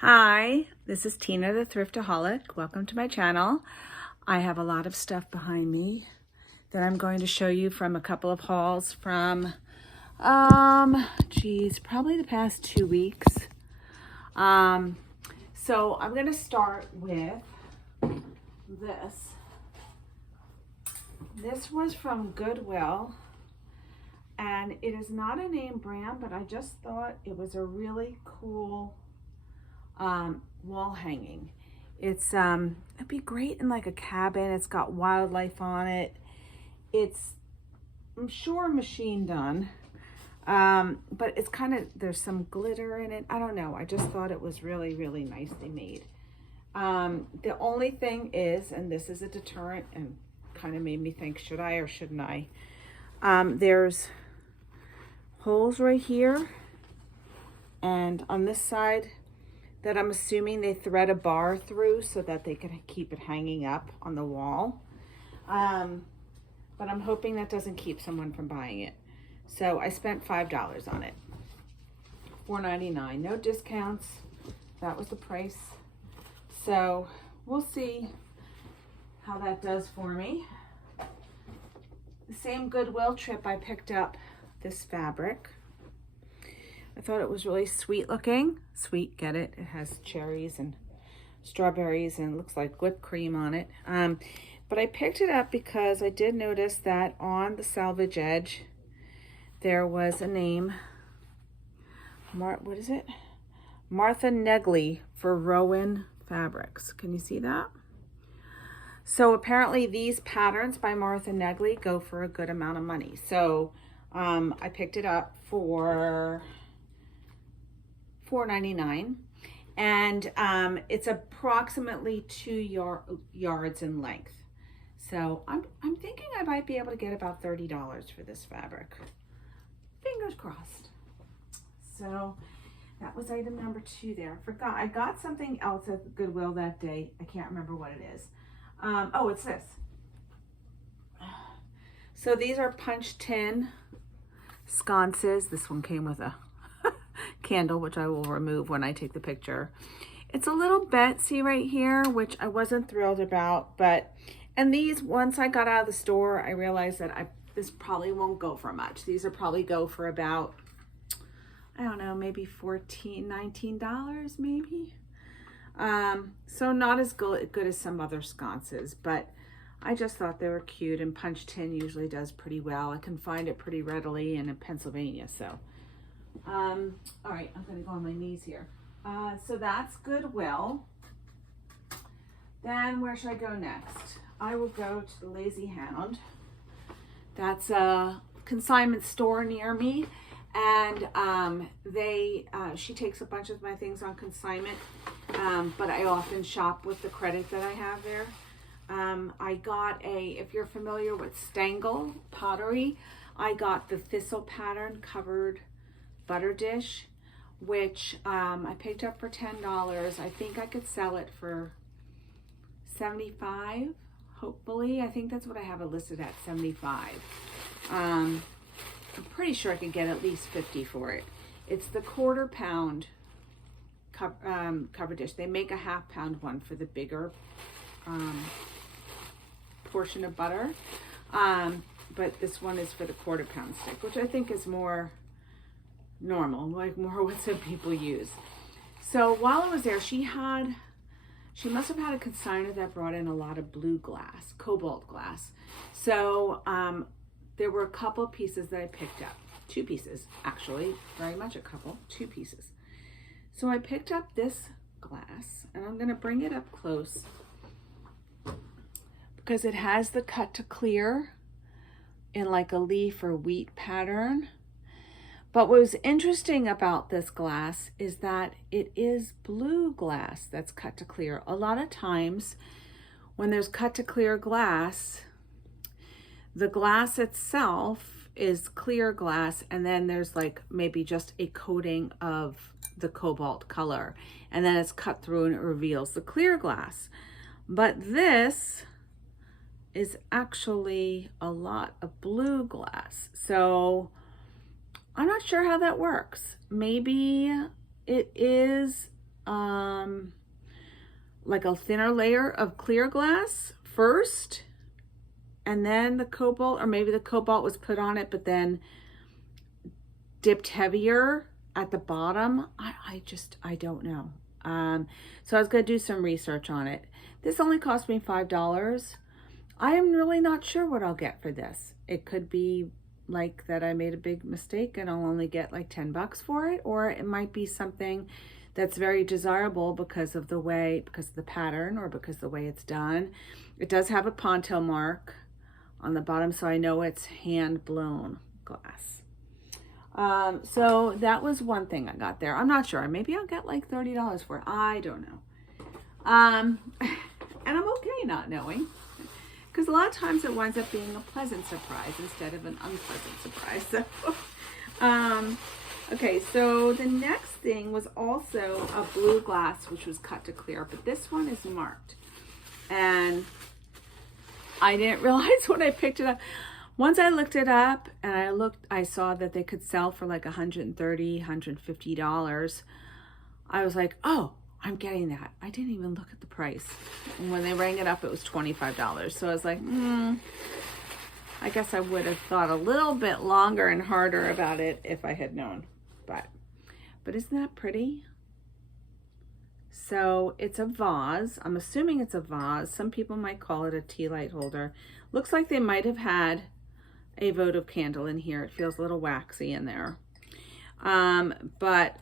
Hi, this is Tina the Thrifta-haulic. Welcome to my channel. I have a lot of stuff behind me that I'm going to show you from a couple of hauls from, probably the past 2 weeks. So I'm going to start with this. This was from Goodwill, and it is not a name brand, but I just thought it was a really cool wall hanging. It's it'd be great in like a cabin. It's got wildlife on it. It's, I'm sure, machine done, but it's kind of, there's some glitter in it. I don't know, I just thought it was really nicely made. The only thing is, and this is a deterrent and kind of made me think, should I or shouldn't I? There's holes right here and on this side that I'm assuming they thread a bar through so that they can keep it hanging up on the wall. But I'm hoping that doesn't keep someone from buying it. So I spent $5 on it. $4.99, no discounts. That was the price. So we'll see how that does for me. The same Goodwill trip, I picked up this fabric. I thought it was really sweet looking. Sweet, get it? It has cherries and strawberries and looks like whipped cream on it. But I picked it up because I did notice that on the salvage edge, there was a name. What is it? Martha Negley for Rowan Fabrics. Can you see that? So apparently these patterns by Martha Negley go for a good amount of money. So I picked it up for $4.99, and it's approximately 2 yards in length. So I'm thinking I might be able to get about $30 for this fabric. Fingers crossed. So that was item number 2 there. Forgot, I got something else at Goodwill that day. I can't remember what it is. Oh, it's this. So these are punch tin sconces. This one came with a candle, which I will remove when I take the picture. It's a little Betsy right here, which I wasn't thrilled about, but, and these, once I got out of the store, I realized that this probably won't go for much. These will probably go for about, I don't know, maybe $14, $19 maybe. So not as good as some other sconces, but I just thought they were cute, and punch tin usually does pretty well. I can find it pretty readily in Pennsylvania, so. All right, I'm gonna go on my knees here. So that's Goodwill. Then where should I go next? I will go to the Lazy Hound. That's a consignment store near me, and she takes a bunch of my things on consignment, but I often shop with the credit that I have there. I got if you're familiar with Stengel pottery, I got the thistle pattern covered butter dish, which I picked up for $10. I think I could sell it for $75, hopefully. I think that's what I have it listed at, $75. I'm pretty sure I could get at least $50 for it. It's the quarter-pound cover dish. They make a half-pound one for the bigger portion of butter, but this one is for the quarter-pound stick, which I think is more normal, like more what some people use. So while I was there, she must have had a consignor that brought in a lot of blue glass, cobalt glass. So there were a couple pieces that I picked up. 2 pieces, actually, very much a couple, 2 pieces. So I picked up this glass, and I'm going to bring it up close because it has the cut to clear in like a leaf or wheat pattern. But what was interesting about this glass is that it is blue glass that's cut to clear. A lot of times when there's cut to clear glass, the glass itself is clear glass, and then there's like maybe just a coating of the cobalt color, and then it's cut through and it reveals the clear glass. But this is actually a lot of blue glass. So I'm not sure how that works. Maybe it is like a thinner layer of clear glass first, and then the cobalt, or maybe the cobalt was put on it, but then dipped heavier at the bottom. I don't know. So I was going to do some research on it. This only cost me $5. I am really not sure what I'll get for this. It could be like that I made a big mistake and I'll only get like 10 bucks for it, or it might be something that's very desirable because of the way, because of the pattern, or because of the way it's done. It does have a Ponto mark on the bottom, so I know it's hand blown glass. So that was one thing I got there. I'm not sure. Maybe I'll get like $30 for it. I don't know. And I'm okay not knowing, because a lot of times it winds up being a pleasant surprise instead of an unpleasant surprise. So, okay, so the next thing was also a blue glass, which was cut to clear, but this one is marked. And I didn't realize when I picked it up. Once I looked it up and I saw that they could sell for like $130, $150. I was like, oh, I'm getting that. I didn't even look at the price. And when they rang it up, it was $25. So I was like, I guess I would have thought a little bit longer and harder about it if I had known. But isn't that pretty? So it's a vase. I'm assuming it's a vase. Some people might call it a tea light holder. Looks like they might have had a votive candle in here. It feels a little waxy in there. But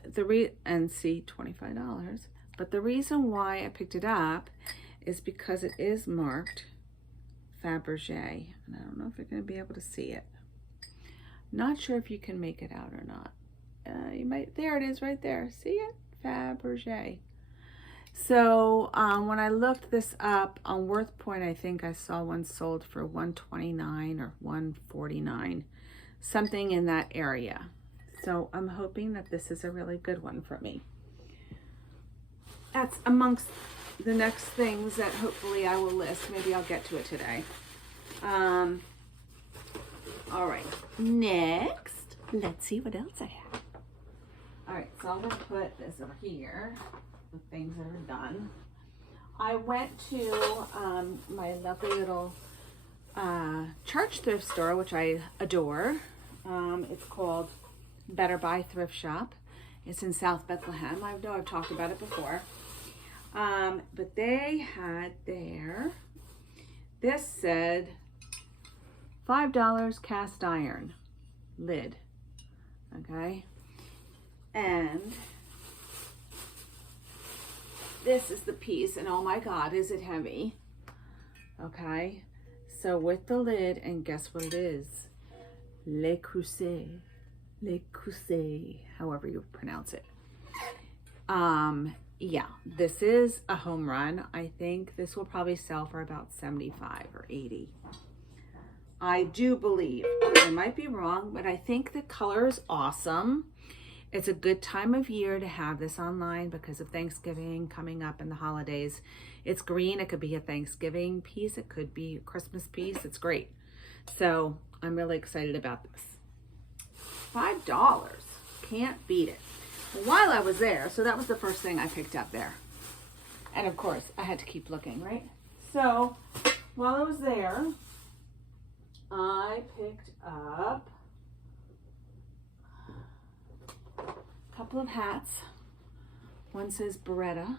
and see, $25. But the reason why I picked it up is because it is marked Fabergé. And I don't know if you're going to be able to see it. Not sure if you can make it out or not. You might, there it is right there. See it? Fabergé. So when I looked this up on WorthPoint, I think I saw one sold for $129 or $149, something in that area. So I'm hoping that this is a really good one for me. That's amongst the next things that hopefully I will list. Maybe I'll get to it today. All right, next, let's see what else I have. All right, so I'm gonna put this over here. The things that are done. I went to my lovely little church thrift store, which I adore. It's called Better Buy Thrift Shop. It's in South Bethlehem. I know I've talked about it before. But they had there, this said $5 cast iron lid. Okay. And this is the piece, and oh my God, is it heavy? Okay, so with the lid, and guess what it is? Le Creuset, however you pronounce it. Yeah, this is a home run. I think this will probably sell for about 75 or 80. I do believe. I might be wrong, but I think the color is awesome. It's a good time of year to have this online because of Thanksgiving coming up and the holidays. It's green. It could be a Thanksgiving piece. It could be a Christmas piece. It's great. So I'm really excited about this. $5. Can't beat it. While I was there, so that was the first thing I picked up there. And of course, I had to keep looking, right? So while I was there, I picked up couple of hats. One says Beretta,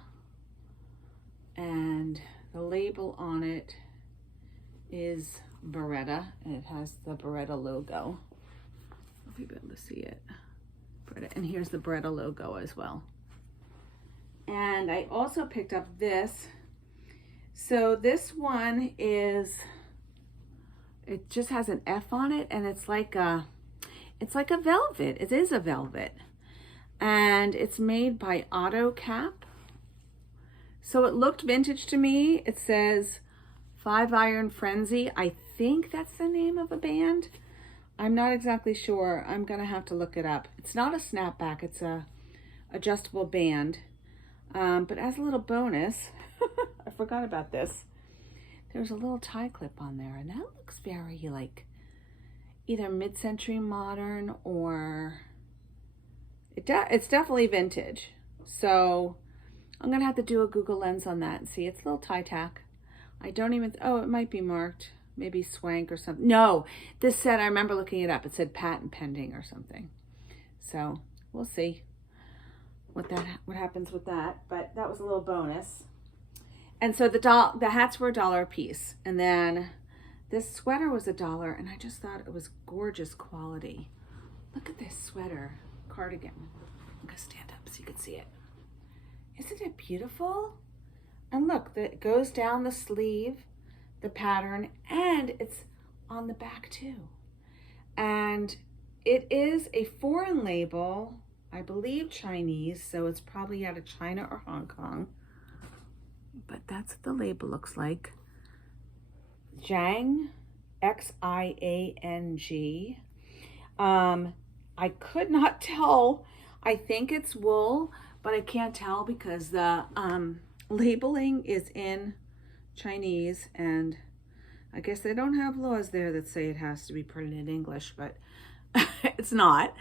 and the label on it is Beretta, and it has the Beretta logo. If you'll be able to see it. Beretta. And here's the Beretta logo as well. And I also picked up this. So this one is, it just has an F on it, and it's like a velvet. It is a velvet. And it's made by AutoCap. So it looked vintage to me. It says 5 Iron Frenzy. I think that's the name of a band. I'm not exactly sure. I'm gonna have to look it up. It's not a snapback, it's a adjustable band. But as a little bonus, I forgot about this. There's a little tie clip on there, and that looks very like either mid-century modern or it's definitely vintage. So I'm going to have to do a Google Lens on that and see. It's a little tie tack. I don't even, oh, it might be marked. Maybe Swank or something. No, this said, I remember looking it up. It said patent pending or something. So we'll see what happens with that. But that was a little bonus. And so the hats were $1 a piece. And then this sweater was $1. And I just thought it was gorgeous quality. Look at this sweater cardigan. I'm going to stand up so you can see it. Isn't it beautiful? And look, it goes down the sleeve, the pattern, and it's on the back too. And it is a foreign label, I believe Chinese, so it's probably out of China or Hong Kong. But that's what the label looks like. Xiang, Xiang. I could not tell. I think it's wool, but I can't tell because the labeling is in Chinese, and I guess they don't have laws there that say it has to be printed in English, but it's not.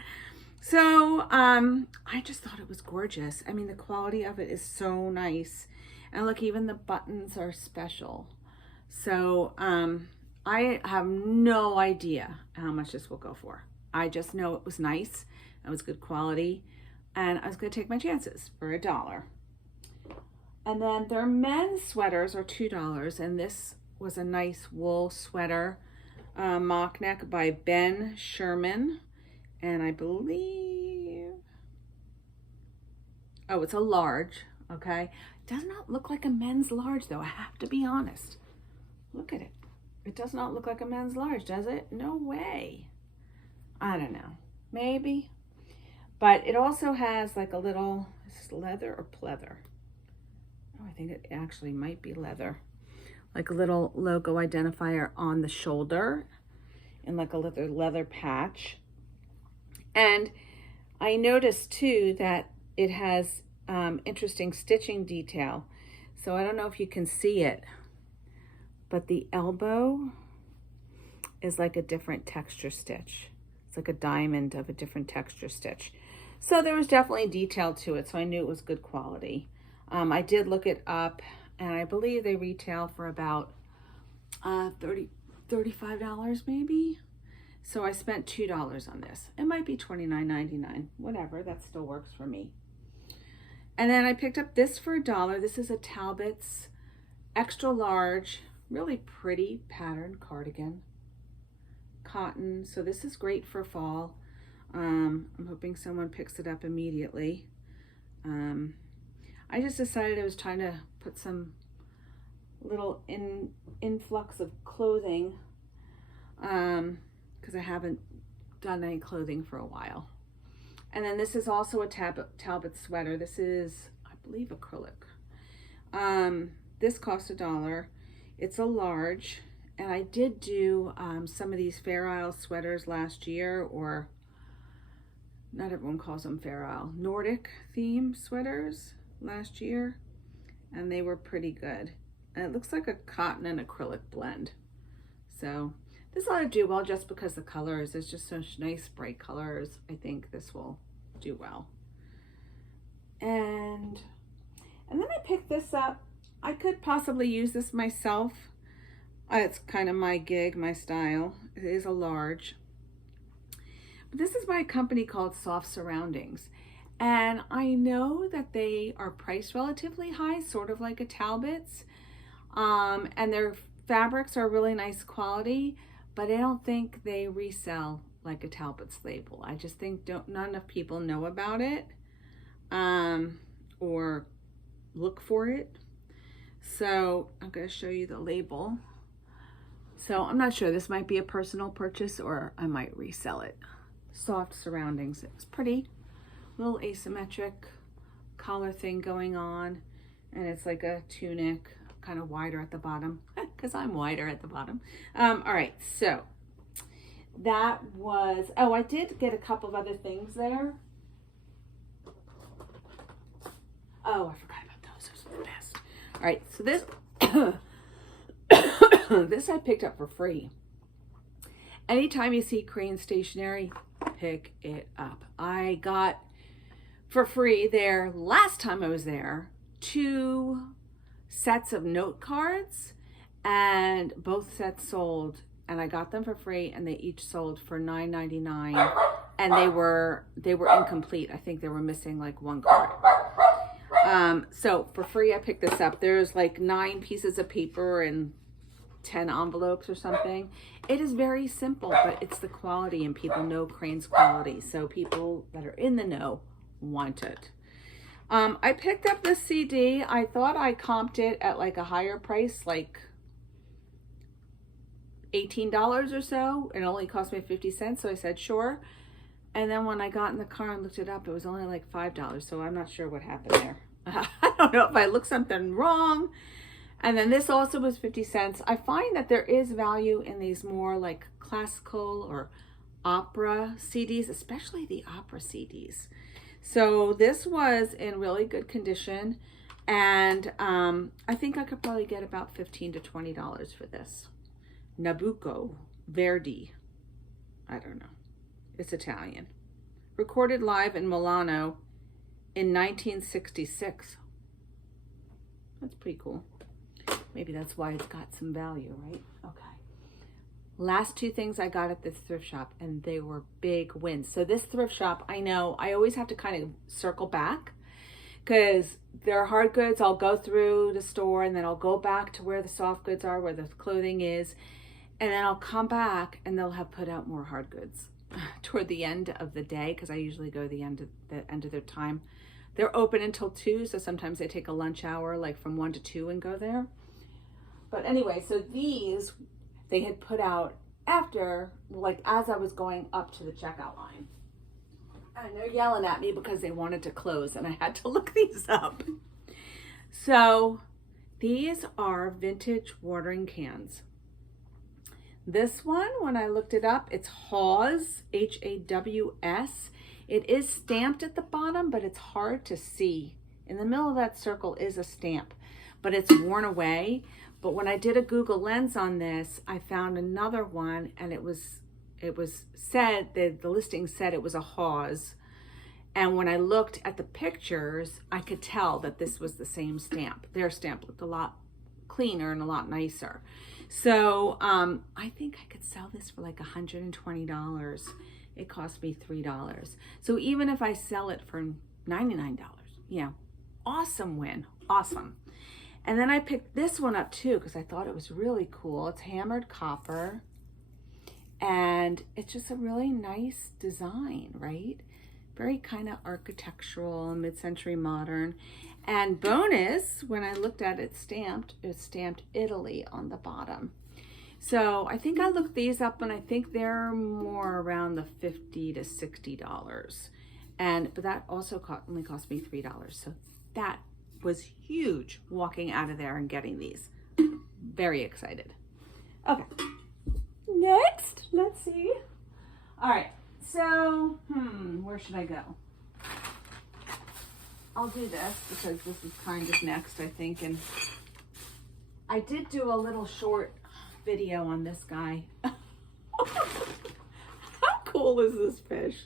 So I just thought it was gorgeous. I mean, the quality of it is so nice. And look, even the buttons are special. So I have no idea how much this will go for. I just know it was nice. It was good quality. And I was going to take my chances for $1. And then their men's sweaters are $2. And this was a nice wool sweater, mock neck by Ben Sherman. And I believe, oh, it's a large, okay? Does not look like a men's large though, I have to be honest. Look at it. It does not look like a men's large, does it? No way. I don't know, maybe. But it also has like a little, is this leather or pleather? Oh, I think it actually might be leather. Like a little logo identifier on the shoulder and like a leather patch. And I noticed too that it has interesting stitching detail. So I don't know if you can see it, but the elbow is like a different texture stitch. It's like a diamond of a different texture stitch. So there was definitely detail to it, so I knew it was good quality. I did look it up, and I believe they retail for about $35 maybe. So I spent $2 on this. It might be $29.99, whatever, that still works for me. And then I picked up this for $1. This is a Talbot's extra large, really pretty pattern cardigan. Cotton, so this is great for fall. I'm hoping someone picks it up immediately. I just decided I was trying to put some little influx of clothing because I haven't done any clothing for a while. And then this is also a Talbot sweater. This is, I believe, acrylic. This cost $1. It's a large, and I did do some of these Fair Isle sweaters last year, or not everyone calls them Fair Isle, Nordic theme sweaters last year, and they were pretty good. And it looks like a cotton and acrylic blend. So this ought to do well just because the colors, it's just such nice bright colors. I think this will do well. And then I picked this up. I could possibly use this myself. It's kind of my gig, my style. It is a large. But this is by a company called Soft Surroundings. And I know that they are priced relatively high, sort of like a Talbot's. And their fabrics are really nice quality, but I don't think they resell like a Talbot's label. I just think not enough people know about it or look for it. So I'm going to show you the label. So I'm not sure, this might be a personal purchase or I might resell it. Soft Surroundings. It's pretty, little asymmetric collar thing going on, and it's like a tunic, kind of wider at the bottom because I'm wider at the bottom. All right, so that was, oh, I did get a couple of other things there. Oh, I forgot about those. Those are the best. All right, so this this I picked up for free. Anytime you see Crane stationery, pick it up. I got for free there last time I was there 2 sets of note cards, and both sets sold, and I got them for free, and they each sold for $9.99, and they were incomplete. I think they were missing like 1 card. So for free, I picked this up. There's like 9 pieces of paper and 10 envelopes or something. It is very simple, but it's the quality, and people know Crane's quality. So people that are in the know want it. I picked up this CD. I thought I comped it at like a higher price, like $18 or so. It only cost me 50 cents. So I said, sure. And then when I got in the car and looked it up, it was only like $5. So I'm not sure what happened there. I don't know if I looked something wrong. And then this also was 50 cents. I find that there is value in these more like classical or opera CDs, especially the opera CDs. So this was in really good condition. And I think I could probably get about $15 to $20 for this. Nabucco Verdi. I don't know. It's Italian. Recorded live in Milano in 1966. That's pretty cool. Maybe that's why it's got some value, right? Okay. Last 2 things I got at this thrift shop, and they were big wins. So this thrift shop, I know I always have to kind of circle back because there are hard goods. I'll go through the store and then I'll go back to where the soft goods are, where the clothing is. And then I'll come back and they'll have put out more hard goods toward the end of the day, because I usually go the end of their time. They're open until 2, so sometimes they take a lunch hour, like from 1 to 2, and go there. But anyway, so these they had put out after, like as I was going up to the checkout line. And they're yelling at me because they wanted to close, and I had to look these up. So these are vintage watering cans. This one, when I looked it up, it's Haws, Haws. It is stamped at the bottom, but it's hard to see. In the middle of that circle is a stamp, but it's worn away. But when I did a Google Lens on this, I found another one, and it was said that the listing said it was a Haws. And when I looked at the pictures, I could tell that this was the same stamp. Their stamp looked a lot cleaner and a lot nicer. So I think I could sell this for like $120. It cost me $3. So even if I sell it for $99, yeah, awesome win, awesome. And then I picked this one up too because I thought it was really cool. It's hammered copper, and it's just a really nice design, right? Very kind of architectural, mid-century modern. And bonus, when I looked at it stamped Italy on the bottom. So I think I looked these up, and I think they're more around the $50 to $60. But that also only cost me $3. So that was huge walking out of there and getting these. Very excited. Okay. Next, let's see. All right. So, where should I go? I'll do this because this is kind of next, I think. And I did do a little short video on this guy. How cool is this fish?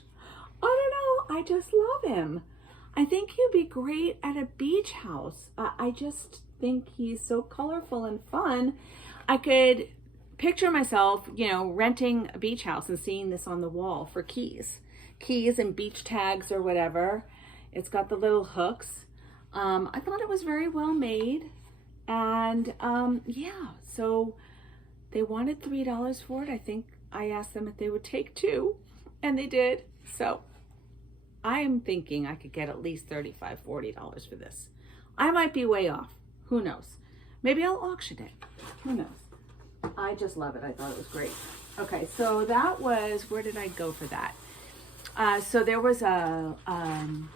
I don't know. I just love him. I think he'd be great at a beach house. I just think he's so colorful and fun. I could picture myself, renting a beach house and seeing this on the wall for keys and beach tags or whatever. It's got the little hooks. I thought it was very well made. And yeah, so they wanted $3 for it. I think I asked them if they would take 2, and they did. So I am thinking I could get at least $35, $40 for this. I might be way off. Who knows? Maybe I'll auction it. Who knows? I just love it. I thought it was great. Okay, so that was, where did I go for that? So there was a not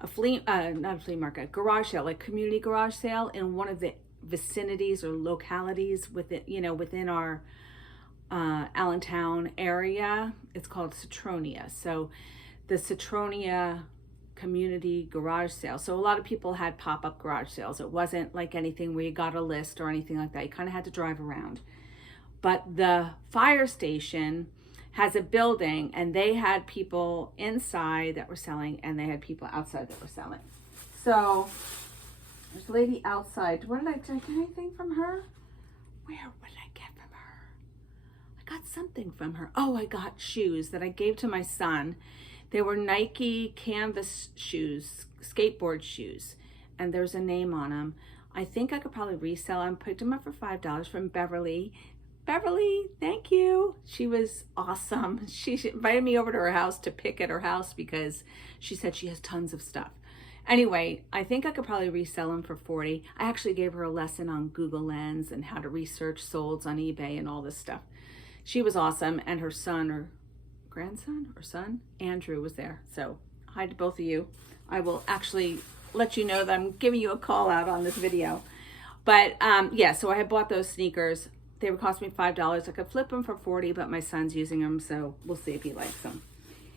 a flea market, garage sale, like community garage sale in one of the vicinities or localities within our Allentown area. It's called Citronia. So the Citronia community garage sale. So a lot of people had pop-up garage sales. It wasn't like anything where you got a list or anything like that. You kind of had to drive around. But the fire station has a building, and they had people inside that were selling, and they had people outside that were selling. So There's a lady outside. What did I get anything from her? Where would I get from her? I got something from her. Oh, I got shoes that I gave to my son. They were Nike canvas shoes, skateboard shoes, and there's a name on them. I think I could probably resell them. Picked them up for $5 from Beverly. Beverly, thank you. She was awesome. She invited me over to her house to pick at her house because she said she has tons of stuff. Anyway, I think I could probably resell them for $40. I actually gave her a lesson on Google Lens and how to research solds on eBay and all this stuff. She was awesome, and her son or grandson or son, Andrew, was there. So hi to both of you. I will actually let you know that I'm giving you a call out on this video. But yeah, so I had bought those sneakers. They would cost me $5. I could flip them for $40, but my son's using them, so we'll see if he likes them.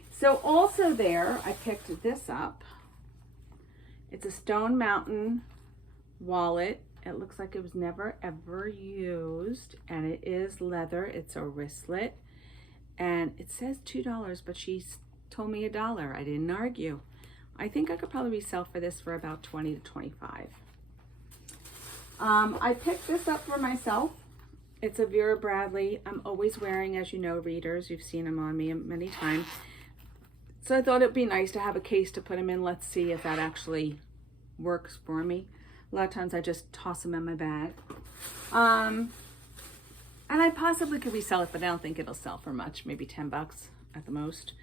So also there, I picked this up. It's a Stone Mountain wallet. It looks like it was never ever used, and it is leather. It's a wristlet, and it says $2, but she told me $1. I didn't argue. I think I could probably resell for this for about $20 to $25. I picked this up for myself. It's a Vera Bradley. I'm always wearing, as you know, readers. You've seen them on me many times. So I thought it'd be nice to have a case to put them in. Let's see if that actually works for me. A lot of times I just toss them in my bag. And I possibly could resell it, but I don't think it'll sell for much. Maybe 10 bucks at the most.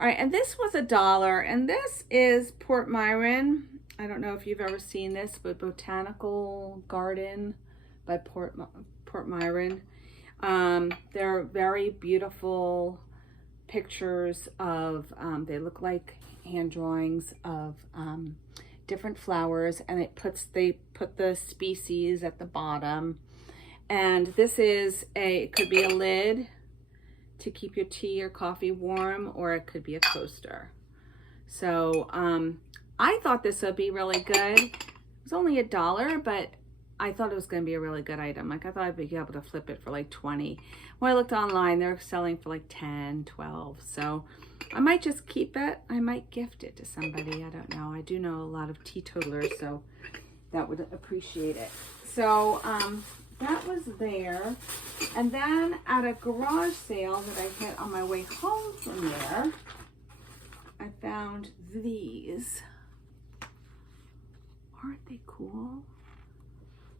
All right, and this was $1, and this is Port Myron. I don't know if you've ever seen this, but Botanical Garden by Port Myron. They're very beautiful pictures of, they look like hand drawings of different flowers, and they put the species at the bottom. And this is it could be a lid to keep your tea or coffee warm, or it could be a coaster. So I thought this would be really good. It was only $1, but I thought it was going to be a really good item. Like, I thought I'd be able to flip it for like 20. When I looked online, they're selling for like 10, 12. So I might just keep it. I might gift it to somebody. I don't know. I do know a lot of teetotalers, so that would appreciate it. So that was there. And then at a garage sale that I hit on my way home from there, I found these. Aren't they cool?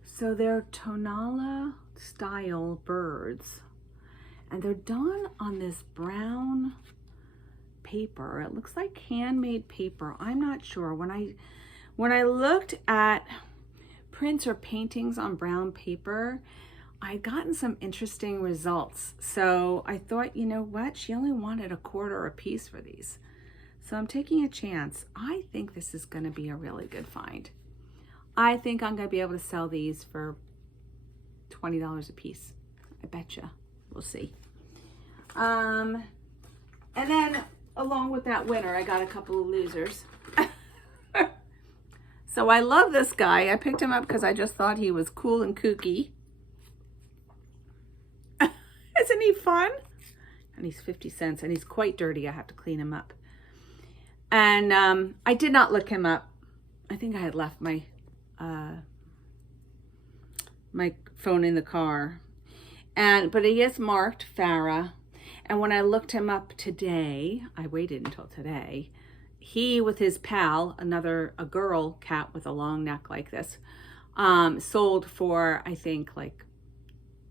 So they're Tonala style birds, and they're done on this brown paper. It looks like handmade paper. I'm not sure. When I looked at prints or paintings on brown paper, I'd gotten some interesting results. So I thought, you know what? She only wanted $1/4 a piece for these. So I'm taking a chance. I think this is going to be a really good find. I think I'm going to be able to sell these for $20 a piece. I betcha. We'll see. And then along with that winner, I got a couple of losers. So I love this guy. I picked him up because I just thought he was cool and kooky. Isn't he fun? And he's 50 cents, and he's quite dirty. I have to clean him up. And I did not look him up. I think I had left my my phone in the car, but he is marked Farah. And when I looked him up today, I waited until today, he with his pal, a girl cat with a long neck like this, sold for, I think, like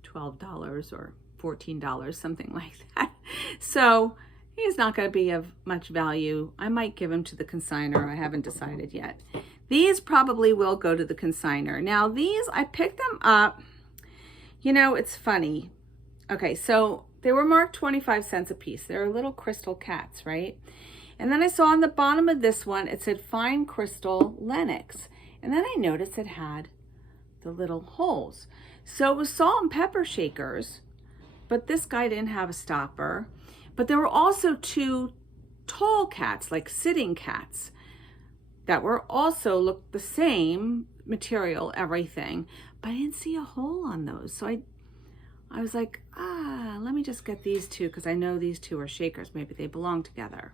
$12 or $14, something like that. So he's not going to be of much value. I might give him to the consignor. I haven't decided yet. These probably will go to the consignor. Now these, I picked them up. You know, it's funny. Okay, so they were marked 25 cents a piece. They're little crystal cats, right? And then I saw on the bottom of this one, it said fine crystal Lenox. And then I noticed it had the little holes. So it was salt and pepper shakers, but this guy didn't have a stopper. But there were also 2 tall cats, like sitting cats, that were also looked the same material, everything, but I didn't see a hole on those. So I was like, let me just get these 2 because I know these 2 are shakers. Maybe they belong together.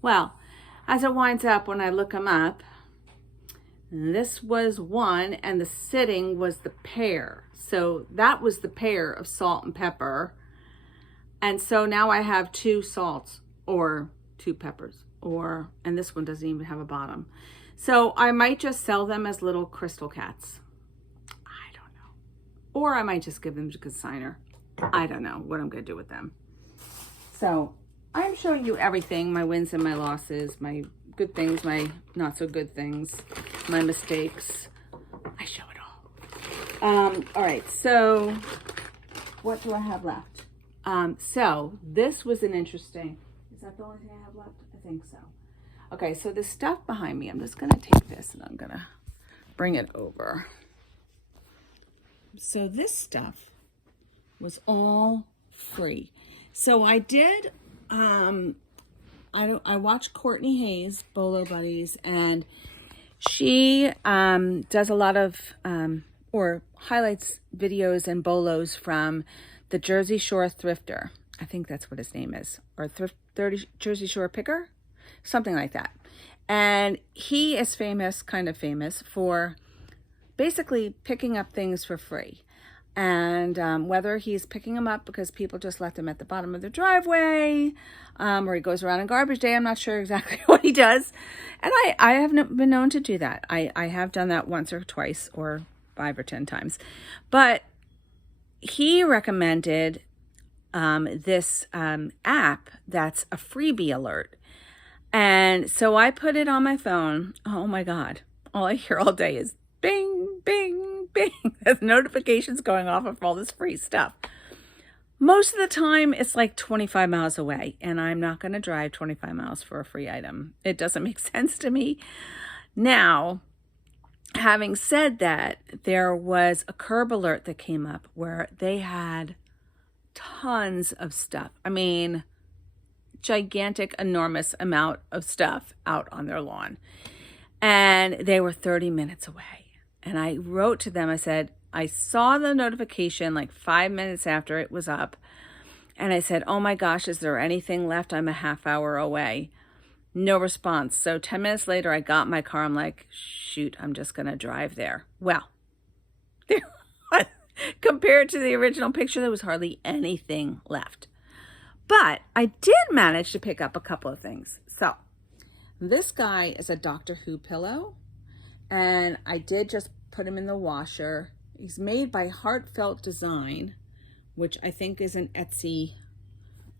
Well, as it winds up, when I look them up, This was one, and the sitting was the pear. So that was the pear of salt and pepper. And so now I have 2 salts or 2 peppers, and this one doesn't even have a bottom. So I might just sell them as little crystal cats. I don't know. Or I might just give them to consignor. I don't know what I'm going to do with them. So I'm showing you everything, my wins and my losses, my good things, my not so good things, my mistakes. I show it all. All right, so what do I have left? So this was an interesting, is that the only thing I have left? I think so. Okay, so the stuff behind me, I'm just gonna take this and I'm gonna bring it over. So this stuff was all free. So I did, I watched Courtney Hayes, Bolo Buddies, and she does a lot of, or highlights videos and bolos from the Jersey Shore Thrifter. I think that's what his name is. Or Jersey Shore Picker? Something like that. And he is famous, kind of famous, for basically picking up things for free. And whether he's picking them up because people just left them at the bottom of their driveway, or he goes around on garbage day, I'm not sure exactly what he does. And I have been known to do that. I have done that once or twice or 5 or 10 times. But he recommended this app that's a freebie alert. And so I put it on my phone. Oh my God. All I hear all day is bing, bing, bing. There's notifications going off of all this free stuff. Most of the time, it's like 25 miles away, and I'm not going to drive 25 miles for a free item. It doesn't make sense to me. Now, having said that, there was a curb alert that came up where they had tons of stuff. I mean, gigantic, enormous amount of stuff out on their lawn. And they were 30 minutes away. And I wrote to them, I said, I saw the notification like 5 minutes after it was up. And I said, oh my gosh, is there anything left? I'm a half hour away. No response. So 10 minutes later, I got in my car. I'm like, shoot, I'm just going to drive there. Well, compared to the original picture, there was hardly anything left. But I did manage to pick up a couple of things. So this guy is a Doctor Who pillow. And I did just put him in the washer. He's made by Heartfelt Design, which I think is an Etsy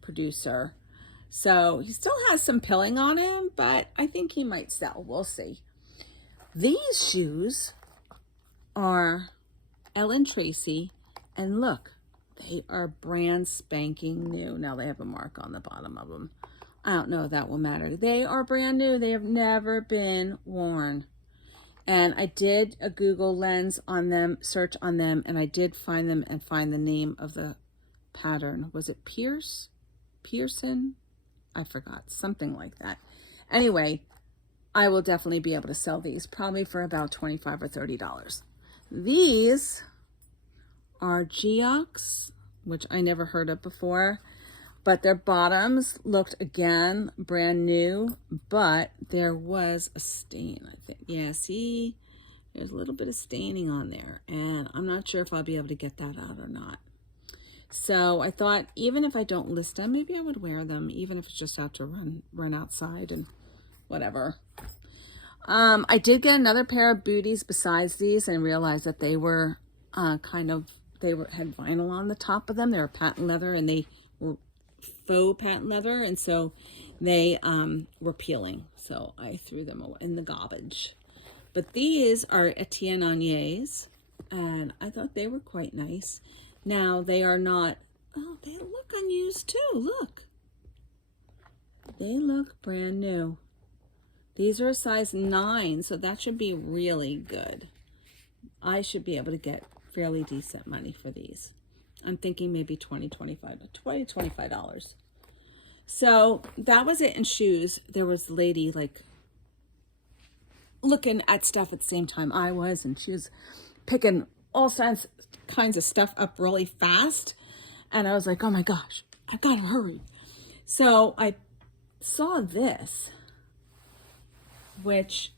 producer. So he still has some pilling on him, but I think he might sell. We'll see. These shoes are Ellen Tracy, and look, they are brand spanking new. Now they have a mark on the bottom of them. I don't know if that will matter. They are brand new. They have never been worn. And I did a Google lens on them, search on them, and I did find them and find the name of the pattern. Was it Pearson? I forgot. Something like that. Anyway, I will definitely be able to sell these, probably for about $25 or $30. These are Geox, which I never heard of before. But their bottoms looked, again, brand new, but there was a stain, I think. Yeah, see, there's a little bit of staining on there, and I'm not sure if I'll be able to get that out or not. So I thought, even if I don't list them, maybe I would wear them, even if it's just out to run outside and whatever. I did get another pair of booties besides these and realized that they were had vinyl on the top of them. They were patent leather, and they were faux patent leather, and so they were peeling, so I threw them away in the garbage. But these are Etienne Agnes, and I thought they were quite nice. Now they are not, oh, they look unused too. Look, they look brand new. These are a size 9, so that should be really good. I should be able to get fairly decent money for these. I'm thinking maybe $25. So that was it in shoes. There was a lady like looking at stuff at the same time I was, and she was picking all kinds of stuff up really fast. And I was like, oh my gosh, I gotta hurry. So I saw this, which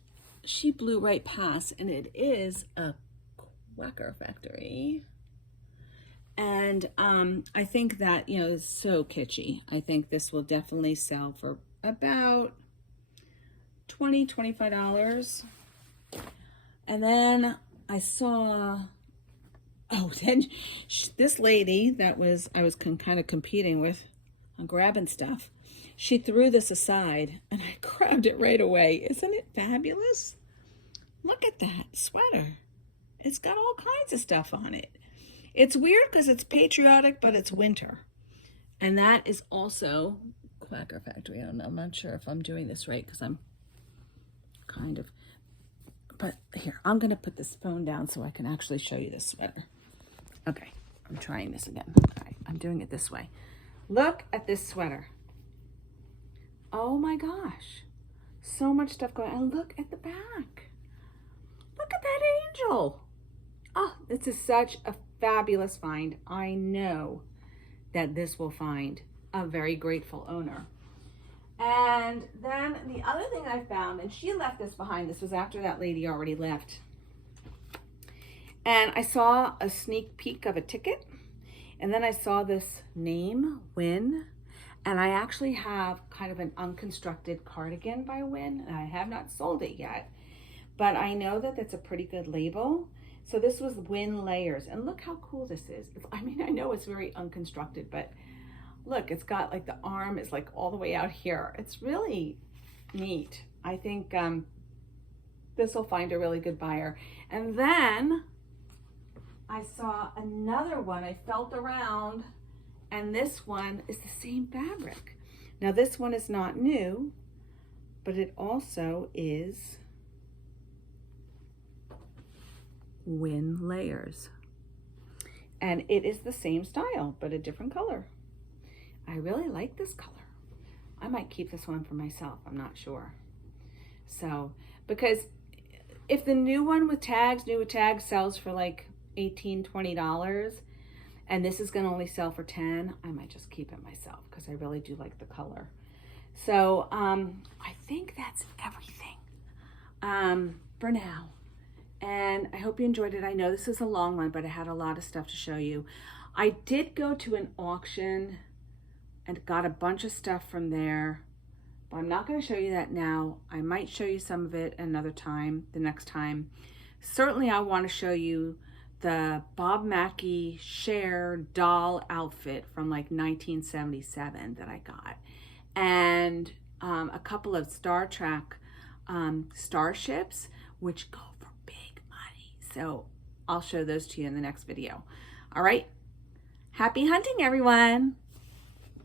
she blew right past, and it is a Quaker Factory. And I think that, you know, it's so kitschy. I think this will definitely sell for about $20, $25. And then I saw, oh, then this lady that I was kind of competing with on grabbing stuff, she threw this aside and I grabbed it right away. Isn't it fabulous? Look at that sweater. It's got all kinds of stuff on it. It's weird because it's patriotic, but it's winter. And that is also Quaker Factory. I don't know. I'm not sure if I'm doing this right because I'm kind of, but here, I'm going to put this phone down so I can actually show you this sweater. Okay, I'm trying this again. All right, I'm doing it this way. Look at this sweater. Oh my gosh. So much stuff going on. And look at the back. Look at that angel. Oh, this is such a fabulous find. I know that this will find a very grateful owner. And then the other thing I found, and she left this behind, this was after that lady already left. And I saw a sneak peek of a ticket, and then I saw this name, Win, and I actually have kind of an unconstructed cardigan by Win, and I have not sold it yet, but I know that that's a pretty good label. So this was Win Layers, and look how cool this is. I mean, I know it's very unconstructed, but look, it's got like the arm is like all the way out here. It's really neat. I think this will find a really good buyer. And then I saw another one. I felt around, and this one is the same fabric. Now this one is not new, but it also is Win Layers. And it is the same style, but a different color. I really like this color. I might keep this one for myself, I'm not sure. So, because if the new one with tags, new with tags sells for like $18, $20, and this is gonna only sell for 10, I might just keep it myself because I really do like the color. So, I think that's everything for now. And I hope you enjoyed it. I know this is a long one, but I had a lot of stuff to show you. I did go to an auction and got a bunch of stuff from there, but I'm not going to show you that now. I might show you some of it another time, the next time. Certainly I want to show you the Bob Mackie Cher doll outfit from like 1977 that I got, and a couple of Star Trek starships, which go for big money. So I'll show those to you in the next video. All right. Happy hunting, everyone.